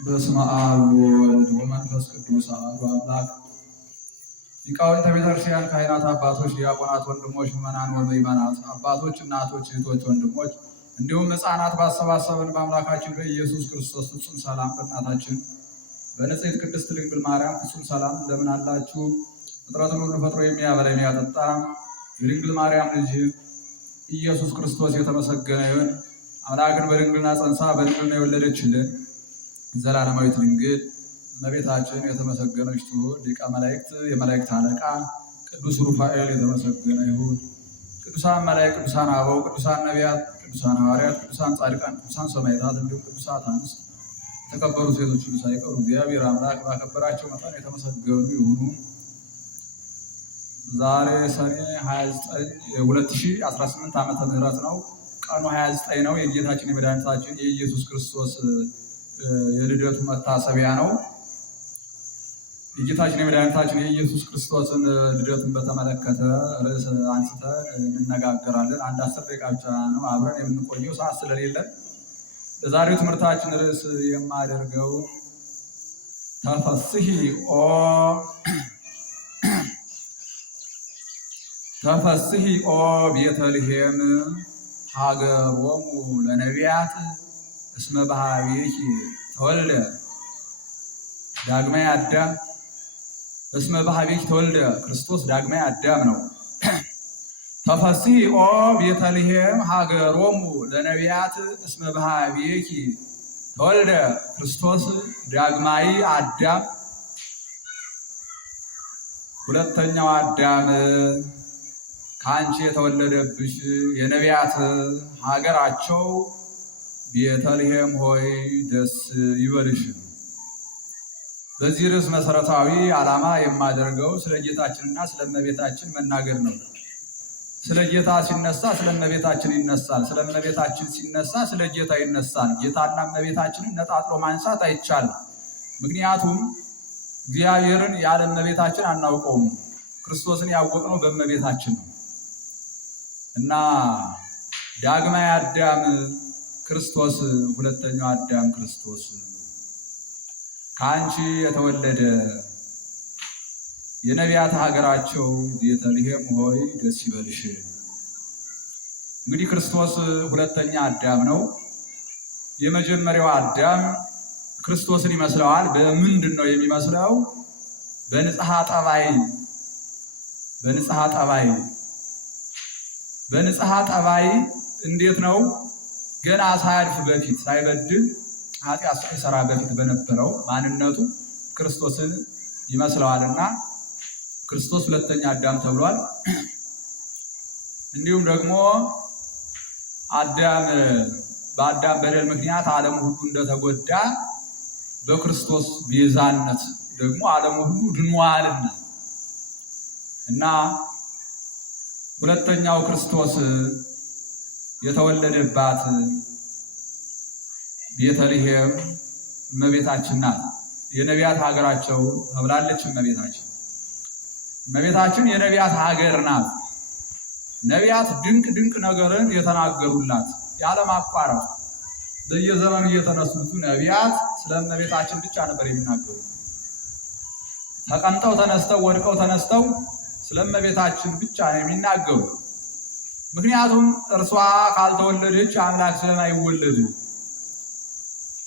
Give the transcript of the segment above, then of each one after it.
በስመ አብ ወወልድ ወመንፈስ ቅዱስ አሐዱ አምላክ። ሊቃውንተ ቤተክርስቲያን፣ ካህናት፣ አባቶች፣ ዲያቆናት፣ ወንድሞች፣ ምዕመናን ወምዕመናት፣ አባቶች፣ እናቶች፣ እህቶች፣ ወንድሞች እንዲሁም ሕፃናት ባሰባሰበን በአምላካችን በኢየሱስ ክርስቶስ ፍጹም ሰላም በእናታችን በንጽሕት ቅድስት ድንግል ማርያም ፍጹም ሰላም እንደምን አላችሁ? ፍጥረትን ሁሉ ፈጥሮ የሚያበላ የሚያጠጣ የድንግል ማርያም ልጅ ኢየሱስ ክርስቶስ የተመሰገነ ይሁን። አምላክን በድንግልና ጸንሳ በድንግልና የወለደችልን ዘላለማዊት ድንግል እመቤታችን የተመሰገነች ትሁን። ሊቀ መላእክት የመላእክት አለቃ ቅዱስ ሩፋኤል የተመሰገነ ይሁን። ቅዱሳን መላእክት፣ ቅዱሳን አበው፣ ቅዱሳን ነቢያት፣ ቅዱሳን ሐዋርያት፣ ቅዱሳን ጻድቃን፣ ቅዱሳን ሰማዕታት እንዲሁም ቅዱሳት አንስት የተከበሩ ሴቶች ሁሉ ሳይቀሩ እግዚአብሔር አምላክ ባከበራቸው መጠን የተመሰገኑ ይሁኑ። ዛሬ ሰኔ 29 2018 ዓመተ ምህረት ነው። ቀኑ 29 ነው። የጌታችን የመድኃኒታችን የኢየሱስ ክርስቶስ የልደቱ መታሰቢያ ነው። የጌታችን የመድኃኒታችን የኢየሱስ ክርስቶስን ልደቱን በተመለከተ ርዕስ አንስተን እንነጋገራለን። አንድ 10 ደቂቃ ብቻ ነው አብረን የምንቆየው ሰዓት ስለሌለን። ለዛሬው ትምህርታችን ርዕስ የማደርገው ተፈስሒ ኦ ቤተልሔም ሀገሮሙ ለነቢያት እስመ በኀቤኪ ተወልደ ዳግማይ አዳም። እስመ በኀቤኪ ተወልደ ክርስቶስ ዳግማይ አዳም ነው። ተፈስሒ ኦ ቤተልሔም ሀገሮሙ ለነቢያት እስመ በኀቤኪ ተወልደ ክርስቶስ ዳግማይ አዳም። ሁለተኛው አዳም ከአንቺ የተወለደብሽ የነቢያት ሀገራቸው ቤተልሔም ሆይ ደስ ይበልሽ። በዚህ ርዕስ መሰረታዊ ዓላማ የማደርገው ስለ ጌታችንና ስለ እመቤታችን መናገር ነው። ስለ ጌታ ሲነሳ ስለ እመቤታችን ይነሳል። ስለ እመቤታችን ሲነሳ ስለ ጌታ ይነሳል። ጌታና እመቤታችንን ነጣጥሎ ማንሳት አይቻልም። ምክንያቱም እግዚአብሔርን ያለ እመቤታችን አናውቀውም። ክርስቶስን ያወቅነው በእመቤታችን ነው እና ዳግማይ አዳም ክርስቶስ፣ ሁለተኛው አዳም ክርስቶስ ከአንቺ የተወለደ የነቢያት ሀገራቸው ቤተልሔም ሆይ ደስ ይበልሽ። እንግዲህ ክርስቶስ ሁለተኛ አዳም ነው። የመጀመሪያው አዳም ክርስቶስን ይመስለዋል። በምንድን ነው የሚመስለው? በንጽሐ ጠባይ። እንዴት ነው? ገና ሳያድፍ በፊት ሳይበድል ኃጢአት ሳይሰራ በፊት በነበረው ማንነቱ ክርስቶስን ይመስለዋልና ክርስቶስ ሁለተኛ አዳም ተብሏል። እንዲሁም ደግሞ በአዳም በደል ምክንያት ዓለም ሁሉ እንደተጎዳ በክርስቶስ ቤዛነት ደግሞ ዓለም ሁሉ ድኗልና እና ሁለተኛው ክርስቶስ የተወለደባት ቤተልሔም እመቤታችን ናት። የነቢያት ሀገራቸው ተብላለች። እመቤታችን የነቢያት ሀገር ናት። ነቢያት ድንቅ ነገርን የተናገሩላት ያለማቋረጥ በየዘመኑ እየተነሱ ብዙ ነቢያት ስለ እመቤታችን ብቻ ነበር የሚናገሩ። ተቀምጠው ተነስተው፣ ወድቀው ተነስተው ስለ እመቤታችን ብቻ ነው የሚናገሩ። ምክንያቱም እርሷ ካልተወለደች አምላክ ስለማይወለድ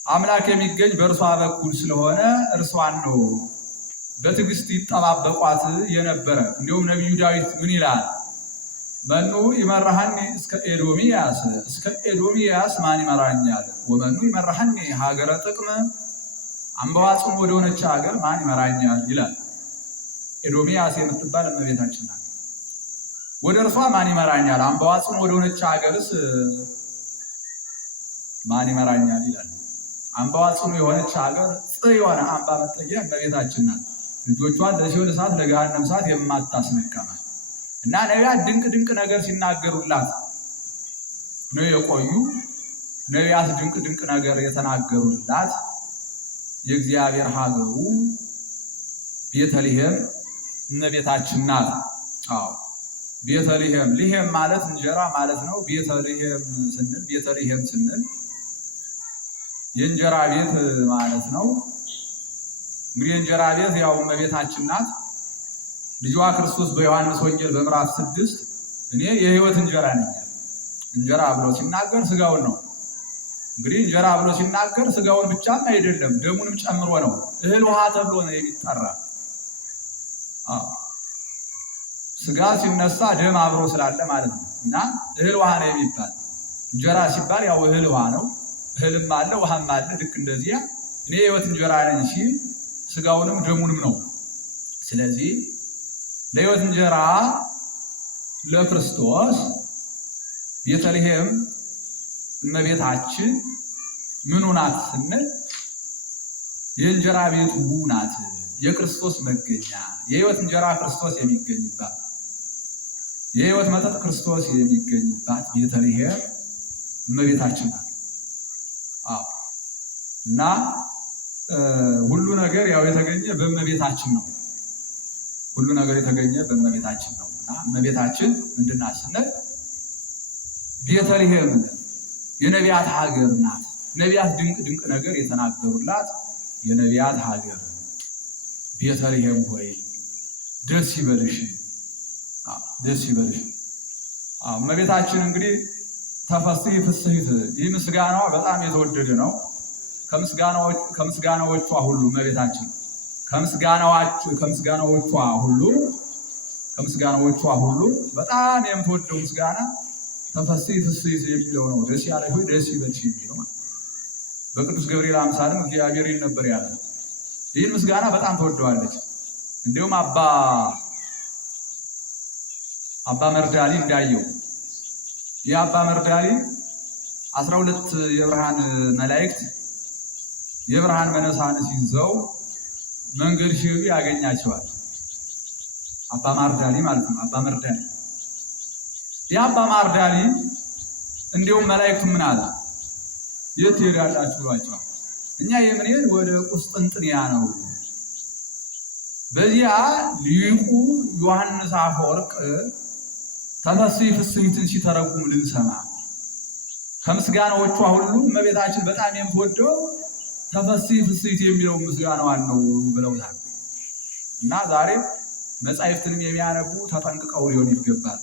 አምላክ የሚገኝ በእርሷ በኩል ስለሆነ እርሷን ነው በትዕግስት ይጠባበቋት የነበረ። እንዲሁም ነቢዩ ዳዊት ምን ይላል? መኑ ይመራሃኒ እስከ ኤዶምያስ ማን ይመራኛል? ወመኑ ይመራሃኒ ሀገረ ጥቅም አምባዋጽም ወደሆነች ሀገር ማን ይመራኛል ይላል። ኤዶምያስ የምትባል እመቤታችን ናት። ወደ እርሷ ማን ይመራኛል? አምባዋጽም ወደሆነች ሀገርስ ማን ይመራኛል ይላል። አምባዋጽም የሆነች ሀገር ጽዮን አምባ መጠጊያ እመቤታችን ናት። ልጆቿን ለሲኦል እሳት ለገሃነም እሳት የማታስነቀማት እና ነቢያት ድንቅ ነገር ሲናገሩላት ነው የቆዩ። ነቢያት ድንቅ ነገር የተናገሩላት የእግዚአብሔር ሀገሩ ቤተልሔም እመቤታችን ናት። ቤተልሔም ልሔም ማለት እንጀራ ማለት ነው። ቤተልሔም ስንል የእንጀራ ቤት ማለት ነው። እንግዲህ የእንጀራ ቤት ያው እመቤታችን ናት። ልጇ ክርስቶስ በዮሐንስ ወንጌል በምዕራፍ 6 እኔ የሕይወት እንጀራ ነኝ እንጀራ ብሎ ሲናገር ስጋውን ነው። እንግዲህ እንጀራ ብሎ ሲናገር ስጋውን ብቻም አይደለም ደሙንም ጨምሮ ነው። እህል ውሃ ተብሎ ነው የሚጠራ። ስጋ ሲነሳ ደም አብሮ ስላለ ማለት ነው። እና እህል ውሃ ነው የሚባል። እንጀራ ሲባል ያው እህል ውሃ ነው። እህልም አለ ውሃም አለ። ልክ እንደዚያ እኔ የሕይወት እንጀራ ነኝ ሲል ስጋውንም ደሙንም ነው። ስለዚህ ለሕይወት እንጀራ ለክርስቶስ ቤተልሔም እመቤታችን ምኑ ናት ስንል የእንጀራ ቤቱ ናት። የክርስቶስ መገኛ፣ የሕይወት እንጀራ ክርስቶስ የሚገኝባት፣ የሕይወት መጠጥ ክርስቶስ የሚገኝባት ቤተልሔም እመቤታችን ናት። እና ሁሉ ነገር ያው የተገኘ በእመቤታችን ነው። ሁሉ ነገር የተገኘ በእመቤታችን ነው። እና እመቤታችን ምንድን ናት ስንል ቤተልሔም የነቢያት ሀገር ናት። ነቢያት ድንቅ ድንቅ ነገር የተናገሩላት የነቢያት ሀገር ቤተልሔም ሆይ ደስ ይበልሽ፣ ደስ ይበልሽ። እመቤታችን እንግዲህ ተፈሥሒ ፍሥሕት፣ ይህ ምስጋናዋ በጣም የተወደደ ነው። ከምስጋናዎቿ ሁሉ እመቤታችን ከምስጋናዎቿ ሁሉ በጣም የምትወደው ምስጋና ተፈሥሒ ፍሥሕት የሚለው ነው። ደስ ያለሽ ሆይ ደስ ይበልሽ የሚለው በቅዱስ ገብርኤል አምሳልም እግዚአብሔር ይል ነበር ያለ። ይህን ምስጋና በጣም ትወደዋለች። እንዲሁም አባ መርዳሊ እንዳየው የአባ መርዳሊ 12 የብርሃን መላእክት የብርሃን መነሳንስ ይዘው መንገድ ሲሄዱ ያገኛቸዋል። አባ ማርዳሊ ማለት ነው። አባ መርዳሊ የአባ ማርዳሊ እንዲሁም መላእክቱ ምን አለ? የት ትሄዳላችሁ ብሏቸዋል። እኛ የምንሄድ ወደ ቁስጥንጥንያ ነው። በዚያ ሊቁ ዮሐንስ አፈወርቅ ተፈሥሒ ፍሥሕትን ሲተረጉም ልንሰማ ከምስጋናዎቿ ሁሉ እመቤታችን በጣም የምትወደው ተፈሥሒ ፍሥሕት የሚለው ምስጋናዋን ነው ብለውታል። እና ዛሬ መጻሕፍትንም የሚያነቡ ተጠንቅቀው ሊሆን ይገባል።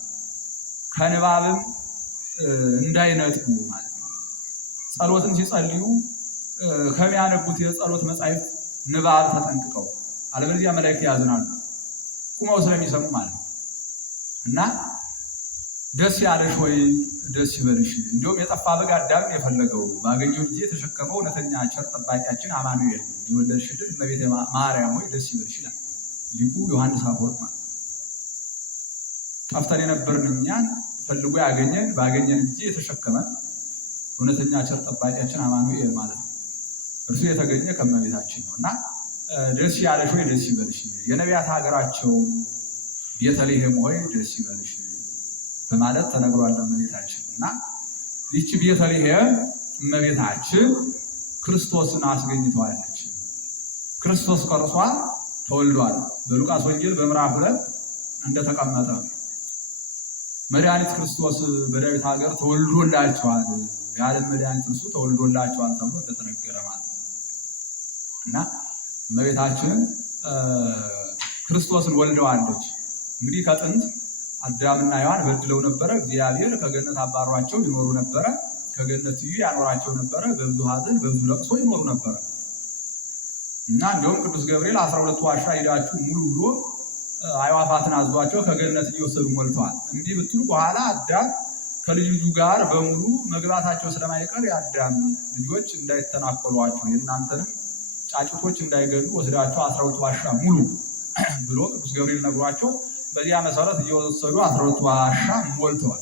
ከንባብም እንዳይነጥቡ ማለት ነው። ጸሎትም ሲጸልዩ ከሚያነቡት የጸሎት መጻሕፍት ንባብ ተጠንቅቀው፣ አለበለዚያ መላእክት ያዝናሉ ቁመው ስለሚሰሙ ማለት ነው። እና ደስ ያለሽ ሆይ ደስ ይበልሽ። እንዲሁም የጠፋ በግ አዳምን የፈለገው ባገኘው ጊዜ የተሸከመው እውነተኛ ቸር ጠባቂያችን አማኑኤል የወለድሽልን እመቤተ ማርያም ሆይ ደስ ይበልሽ ይላል ሊቁ ዮሐንስ አፈወርቅ ማለት ነው። ጠፍተን የነበርን እኛን ፈልጎ ያገኘን ባገኘን ጊዜ የተሸከመን እውነተኛ ቸር ጠባቂያችን አማኑኤል ማለት ነው። እርሱ የተገኘ ከእመቤታችን ነው። እና ደስ ያለሽ ሆይ ደስ ይበልሽ፣ የነቢያት ሀገራቸው ቤተልሔም ሆይ ደስ ይበልሽ በማለት ተነግሯል እመቤታችን። እና ይህች ቤተልሔም እመቤታችን ክርስቶስን አስገኝተዋለች። ክርስቶስ ከእርሷ ተወልዷል። በሉቃስ ወንጌል በምዕራፍ 2 እንደተቀመጠ መድኃኒት ክርስቶስ በዳዊት ሀገር ተወልዶላቸዋል፣ የዓለም መድኃኒት እርሱ ተወልዶላቸዋል ተብሎ እንደተነገረ ማለት ነው። እና እመቤታችን ክርስቶስን ወልደዋለች። እንግዲህ ከጥንት አዳምና ሔዋን በድለው ነበረ። እግዚአብሔር ከገነት አባሯቸው ይኖሩ ነበረ። ከገነት ያኖራቸው ነበረ። በብዙ ሐዘን በብዙ ለቅሶ ይኖሩ ነበረ። እና እንዲሁም ቅዱስ ገብርኤል 12 ዋሻ ሄዳችሁ ሙሉ ብሎ አዕዋፋትን አዟቸው ከገነት እየወሰዱ ሞልተዋል። እንዲህ ብትሉ በኋላ አዳም ከልጅ ልጁ ጋር በሙሉ መግባታቸው ስለማይቀር የአዳም ልጆች እንዳይተናኮሏቸው የእናንተንም ጫጭቶች እንዳይገሉ ወስዳቸው 12 ዋሻ ሙሉ ብሎ ቅዱስ ገብርኤል ነግሯቸው በዚያ መሰረት እየወሰዱ 12 ዋሻ ሞልተዋል።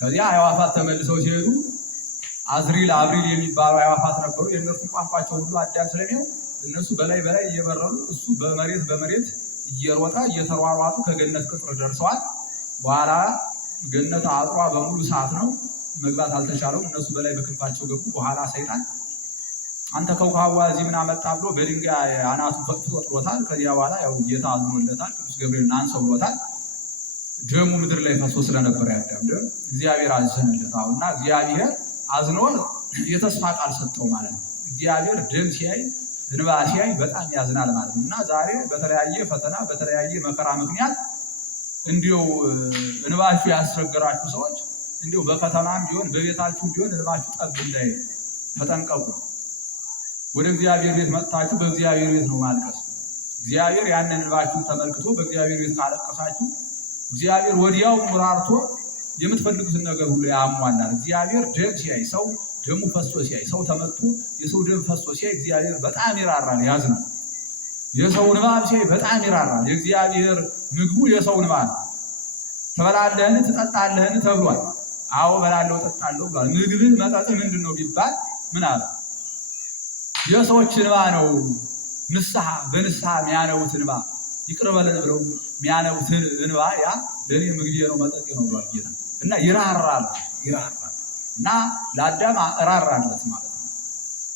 ከዚያ አዕዋፋት ተመልሰው ሲሄዱ አዝሪል አብሪል የሚባሉ አዕዋፋት ነበሩ። የእነርሱን ቋንቋቸው ሁሉ አዳም ስለሚያው እነሱ በላይ እየበረሩ እሱ በመሬት እየሮጠ እየተሯሯጡ ከገነት ቅጥር ደርሰዋል። በኋላ ገነት አጥሯ በሙሉ ሰዓት ነው፣ መግባት አልተቻለው። እነሱ በላይ በክንፋቸው ገቡ። በኋላ ሰይጣን አንተ ከውሃዋ እዚህ ምን አመጣ ብሎ በድንጋይ አናቱን ፈጥፍጦ ጥሎታል። ከዚያ በኋላ ያው ጌታ አዝኖለታል። ቅዱስ ገብርኤል አንሰው ብሎታል። ደሙ ምድር ላይ ፈሶ ስለነበረ ያዳም ደም እግዚአብሔር አዘነለት። እና እግዚአብሔር አዝኖ የተስፋ ቃል ሰጠው ማለት ነው። እግዚአብሔር ደም ሲያይ እንባ ሲያይ በጣም ያዝናል ማለት ነው። እና ዛሬ በተለያየ ፈተና በተለያየ መከራ ምክንያት እንዲው እንባችሁ ያስቸገራችሁ ሰዎች እንዲው በከተማም ቢሆን በቤታችሁ ቢሆን እንባችሁ ጠብ እንዳይል ተጠንቀቁ። ወደ እግዚአብሔር ቤት መጥታችሁ በእግዚአብሔር ቤት ነው ማልቀስ። እግዚአብሔር ያንን እንባችሁን ተመልክቶ በእግዚአብሔር ቤት ካለቀሳችሁ እግዚአብሔር ወዲያው ራርቶ የምትፈልጉትን ነገር ሁሉ ያሟላል። እግዚአብሔር ደም ሲያይ ሰው ደሙ ፈሶ ሲያይ ሰው ተመቶ የሰው ደም ፈሶ ሲያይ እግዚአብሔር በጣም ይራራል፣ ያዝናል። የሰው እንባ ሲያይ በጣም ይራራል። የእግዚአብሔር ምግቡ የሰው እንባ ነው። ትበላለህን ትጠጣለህን ተብሏል። አዎ በላለሁ ጠጣለሁ ብሏል። ምግብህ መጠጥህ ምንድን ነው ቢባል ምን አለ? የሰዎች እንባ ነው። ንስሐ በንስሐ የሚያነቡት እንባ ይቅር በለን ብለው የሚያነቡት እንባ ያ ለእኔ ምግቤ ነው መጠጤ ነው ብሏል ጌታ። እና ይራራል እና ለአዳም እራራለት ማለት ነው።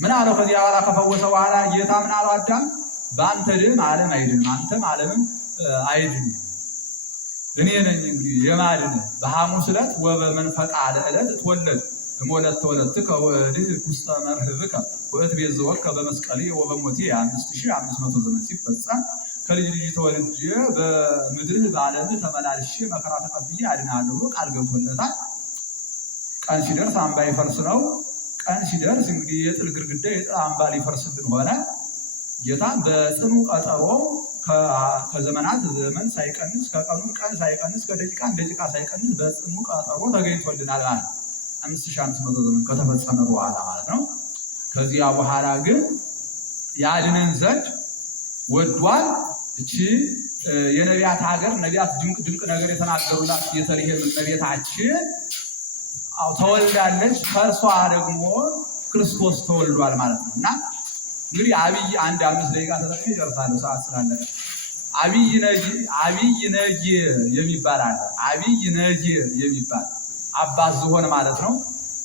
ምን አለው? ከዚያ በኋላ ከፈወሰ በኋላ ጌታ ምን አለው? አዳም በአንተ ደም ዓለም አይድንም፣ አንተም ዓለምም አይድንም። እኔ ነኝ እንግዲህ የማድን በሐሙስ ዕለት ወበመንፈቃ ዕለት ትወለድ እሞለት ተወለድከ ወእድህ ውስተ መርህብከ ወእትቤዝወከ በመስቀሌ ወበሞቴ 5500 ዘመን ሲፈጸም ከልጅ ልጅ ተወልጄ በምድርህ በዓለምህ ተመላልሼ መከራ ተቀብዬ አድንሃለሁ ብሎ ቃል ገብቶለታል። ቀን ሲደርስ አምባ ይፈርስ ነው። ቀን ሲደርስ እንግዲህ የጥል ግድግዳ የጥል አምባ ሊፈርስልን ሆነ። ጌታ በጽኑ ቀጠሮ ከዘመናት ዘመን ሳይቀንስ ከቀኑም ቀን ሳይቀንስ ከደቂቃም ደቂቃ ሳይቀንስ በጽኑ ቀጠሮ ተገኝቶልናል ማለት 5500 ዘመን ከተፈጸመ በኋላ ማለት ነው። ከዚያ በኋላ ግን ያድነን ዘንድ ወዷል። እቺ የነቢያት ሀገር ነቢያት ድንቅ ነገር የተናገሩላት ቤተልሔም እመቤታችን ተወልዳለች። ከእርሷ ደግሞ ክርስቶስ ተወልዷል ማለት ነው። እና እንግዲህ አብይ 5 ደቂቃ ተጠቅሜ እጨርሳለሁ ሰዓት ስላለቀ። አብይ ነጌ የሚባል አለ። አብይ ነጌ የሚባል አባት ዝሆን ማለት ነው።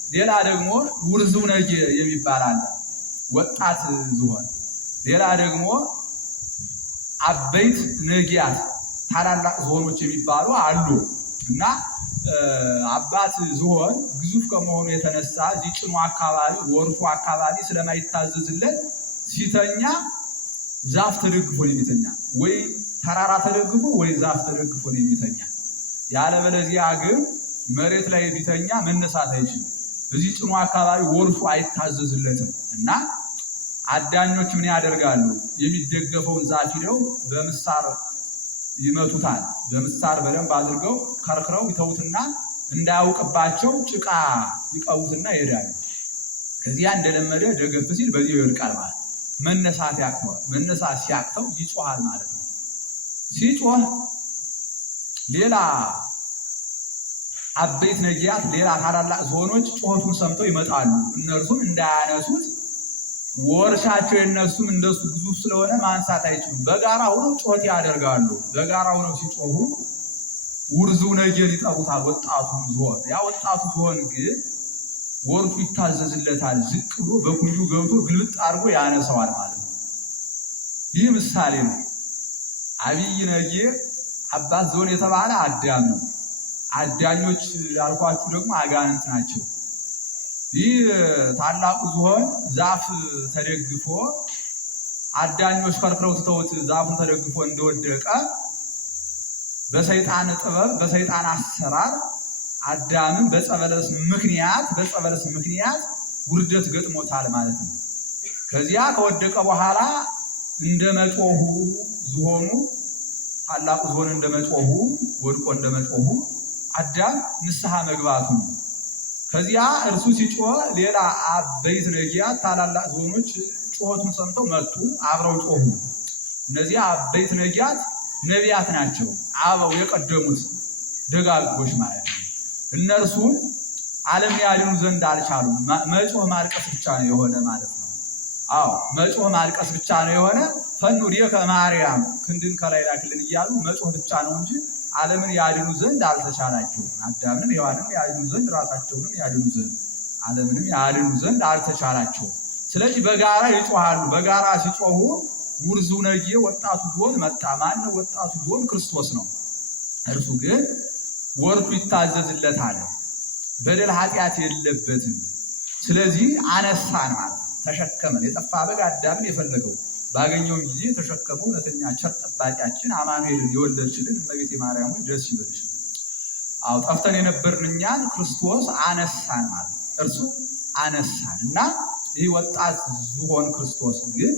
ሌላ ደግሞ ውርዙ ነጌ የሚባል አለ፣ ወጣት ዝሆን። ሌላ ደግሞ አበይት ነጊያት ታላላቅ ዝሆኖች የሚባሉ አሉ። እና አባት ዝሆን ግዙፍ ከመሆኑ የተነሳ እዚህ ጭኑ አካባቢ ወርፉ አካባቢ ስለማይታዘዝለት ሲተኛ ዛፍ ተደግፎ ነው የሚተኛ፣ ወይ ተራራ ተደግፎ ወይ ዛፍ ተደግፎ ነው የሚተኛ። ያለበለዚያ ግን መሬት ላይ ቢተኛ መነሳት አይችልም። እዚህ ጭኑ አካባቢ ወርፉ አይታዘዝለትም። እና አዳኞች ምን ያደርጋሉ? የሚደገፈውን ዛፍ ሂደው በምሳር ይመቱታል። በምሳር በደንብ አድርገው ከርክረው ይተውትና እንዳያውቅባቸው ጭቃ ይቀቡትና ይሄዳሉ። ከዚያ እንደለመደ ደገፍ ሲል በዚህ ይወድቃል ማለት መነሳት ያቅተዋል። መነሳት ሲያቅተው ይጮሃል ማለት ነው። ሲጮህ ሌላ አበይት ነጊያት ሌላ ታላላቅ ዝሆኖች ጮቱን ሰምተው ይመጣሉ። እነርሱም እንዳያነሱት ወርሻቸው የነሱም እንደሱ ግዙፍ ስለሆነ ማንሳት አይችሉም። በጋራ ሆነው ጮት ያደርጋሉ። በጋራ ሆነው ሲጮሁ ውርዙ ነጌን ይጠሩታል፣ ወጣቱ ዝሆን። ያ ወጣቱ ዝሆን ግን ወርፉ ይታዘዝለታል። ዝቅ ብሎ በኩንጁ ገብቶ ግልብጥ አድርጎ ያነሳዋል ማለት ነው። ይህ ምሳሌ ነው። አብይ ነጌ አባት ዝሆን የተባለ አዳም ነው። አዳኞች ያልኳችሁ ደግሞ አጋንንት ናቸው። ይህ ታላቁ ዝሆን ዛፍ ተደግፎ አዳኞች ከርክረው ትተውት ዛፉን ተደግፎ እንደወደቀ በሰይጣን ጥበብ በሰይጣን አሰራር አዳምን በጸበለስ ምክንያት ውርደት ገጥሞታል ማለት ነው። ከዚያ ከወደቀ በኋላ እንደመጮሁ ዝሆኑ ታላቁ ዝሆን እንደመጮሁ ወድቆ እንደመጮሁ አዳም ንስሐ መግባቱ ነው። ከዚያ እርሱ ሲጮህ ሌላ አበይት ነጊያት ታላላቅ ዝሆኖች ጮቱን ሰምተው መጡ፣ አብረው ጮሁ። እነዚህ አበይት ነጊያት ነቢያት ናቸው፣ አበው የቀደሙት ደጋጎች ማለት ነው። እነርሱ ዓለም ያድኑ ዘንድ አልቻሉም። መጮህ ማልቀስ ብቻ ነው የሆነ ማለት ነው። አዎ መጮህ ማልቀስ ብቻ ነው የሆነ። ፈኑ ዲከ ማርያም ክንድን ከላይ ላክልን እያሉ መጮህ ብቻ ነው እንጂ ዓለምን ያድኑ ዘንድ አልተቻላቸውም። አዳምንም ሔዋንን ያድኑ ዘንድ ራሳቸውንም ያድኑ ዘንድ ዓለምንም ያድኑ ዘንድ አልተቻላቸውም። ስለዚህ በጋራ ይጮሃሉ። በጋራ ሲጮሁ ውርዙ ነጌ ወጣቱ ዝሆን መጣ። ማን ነው ወጣቱ ዝሆን? ክርስቶስ ነው። እርሱ ግን ወርፉ ይታዘዝለታል፣ በደል ኃጢአት የለበትም። ስለዚህ አነሳን ማለት ተሸከመን። የጠፋ በግ አዳምን የፈለገው ባገኘው ጊዜ ተሸከመው። እውነተኛ ቸር ጠባቂያችን አማኑኤልን የወለድሽልን እመቤቴ ማርያም ሆይ ደስ ይበልሽ። አዎ ጠፍተን የነበርን እኛን ክርስቶስ አነሳን ማለት እርሱ አነሳን እና ይህ ወጣት ዝሆን ክርስቶስ ግን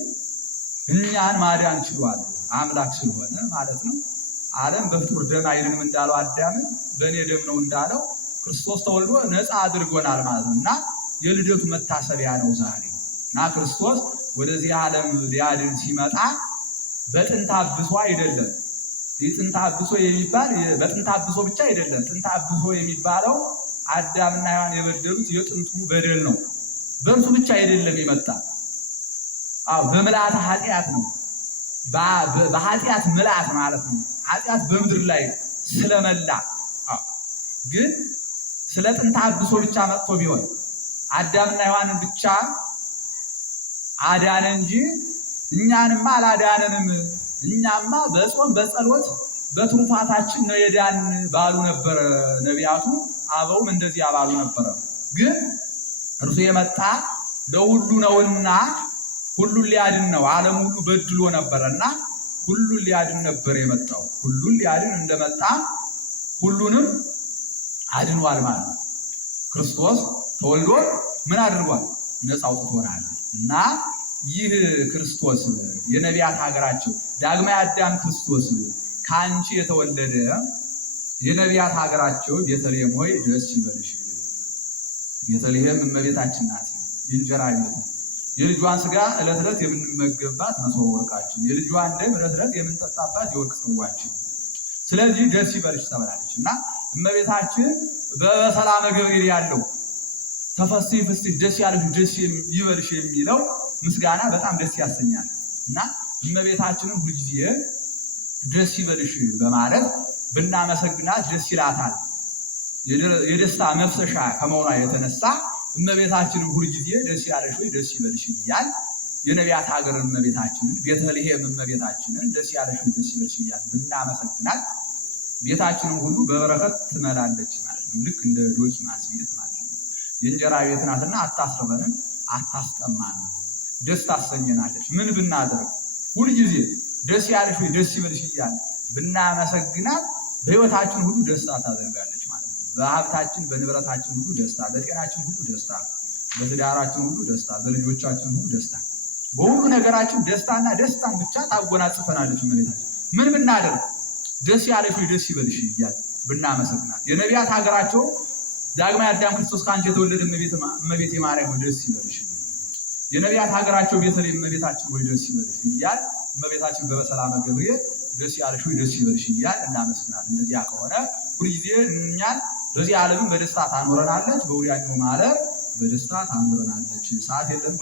እኛን ማዳን ችሏል። አምላክ ስለሆነ ማለት ነው። ዓለም በፍጡር ደም አይድንም እንዳለው አዳምን በእኔ ደም ነው እንዳለው ክርስቶስ ተወልዶ ነፃ አድርጎናል ማለት ነው እና የልደቱ መታሰቢያ ነው ዛሬ እና ክርስቶስ ወደዚህ ዓለም ሊያድን ሲመጣ በጥንተ አብሶ አይደለም። የጥንተ አብሶ የሚባል በጥንተ አብሶ ብቻ አይደለም። ጥንተ አብሶ የሚባለው አዳምና ሔዋን የበደሉት የጥንቱ በደል ነው። በእርሱ ብቻ አይደለም የመጣ በምልአተ ኃጢአት ነው። በኃጢአት ምልአት ማለት ነው። ኃጢአት በምድር ላይ ስለመላ ግን ስለ ጥንተ አብሶ ብቻ መጥቶ ቢሆን አዳምና ሔዋንን ብቻ አዳነ እንጂ እኛንማ አላዳነንም። እኛማ በጾም በጸሎት በትሩፋታችን ነው የዳን ባሉ ነበር ነቢያቱ፣ አበውም እንደዚህ ያባሉ ነበር። ግን እርሱ የመጣ ለሁሉ ነውና ሁሉን ሊያድን ነው። ዓለም ሁሉ በድሎ ነበርና ሁሉን ሊያድን ነበር የመጣው። ሁሉን ሊያድን እንደመጣ ሁሉንም አድኗል ማለት ነው። ክርስቶስ ተወልዶ ምን አድርጓል? ነፃ አውጥቶናል። እና ይህ ክርስቶስ የነቢያት ሀገራቸው ዳግማዊ አዳም ክርስቶስ ከአንቺ የተወለደ የነቢያት ሀገራቸው ቤተልሔም ሆይ ደስ ይበልሽ። ቤተልሔም እመቤታችን ናት። የእንጀራ ቤት የልጇን ስጋ ዕለት ዕለት የምንመገብባት መሶበ ወርቃችን፣ የልጇን ደም ዕለት ዕለት የምንጠጣባት የወርቅ ጽዋችን። ስለዚህ ደስ ይበልሽ ተብላለች እና እመቤታችን በሰላመ ገብርኤል ያለው ተፈሥሒ ፍሥሕት ደስ ያለሽ ደስ ይበልሽ የሚለው ምስጋና በጣም ደስ ያሰኛል እና እመቤታችንን ሁልጊዜ ደስ ይበልሽ በማለት ብናመሰግናት ደስ ይላታል። የደስታ መፍሰሻ ከመሆኗ የተነሳ እመቤታችንን ሁልጊዜ ደስ ያለሽ ወይ ደስ ይበልሽ እያል የነቢያት ሀገር እመቤታችንን ቤተልሔም እመቤታችንን ደስ ያለሽ ወይ ደስ ይበልሽ እያል ብናመሰግናት ቤታችንን ሁሉ በበረከት ትመላለች ማለት ነው። ልክ እንደ ዶኪማስ ቤት ማለት ነው። የእንጀራ ቤት ናትና አታስርበንም፣ አታስጠማንም፣ ደስ ታሰኘናለች። ምን ብናደርግ ሁልጊዜ ደስ ያለሽ ወይ ደስ ይበልሽ እያል ብናመሰግናት በሕይወታችን ሁሉ ደስታ ታደርጋለች ማለት ነው። በሀብታችን በንብረታችን ሁሉ ደስታ፣ በጤናችን ሁሉ ደስታ፣ በትዳራችን ሁሉ ደስታ፣ በልጆቻችን ሁሉ ደስታ፣ በሁሉ ነገራችን ደስታና ደስታን ብቻ ታጎናጽፈናለች እመቤታችን። ምን ብናደርግ ደስ ያለሽ ወይ ደስ ይበልሽ እያል ብናመሰግናት። የነቢያት ሀገራቸው ዳግማዊ አዳም ክርስቶስ ከአንቺ የተወለደ እመቤቴ ማርያም ወይ ደስ ይበልሽ፣ የነቢያት ሀገራቸው ቤተልሔም እመቤታችን ወይ ደስ ይበልሽ እያል እመቤታችን በሰላመ ገብርኤል ደስ ያለሽ ወይ ደስ ይበልሽ እያል እናመስግናት። እንደዚያ ከሆነ ሁልጊዜ እኛን በዚህ ዓለምም በደስታ ታኖረናለች፣ በወዲያኛውም ዓለም በደስታ ታኖረናለች። ሰዓት የለም።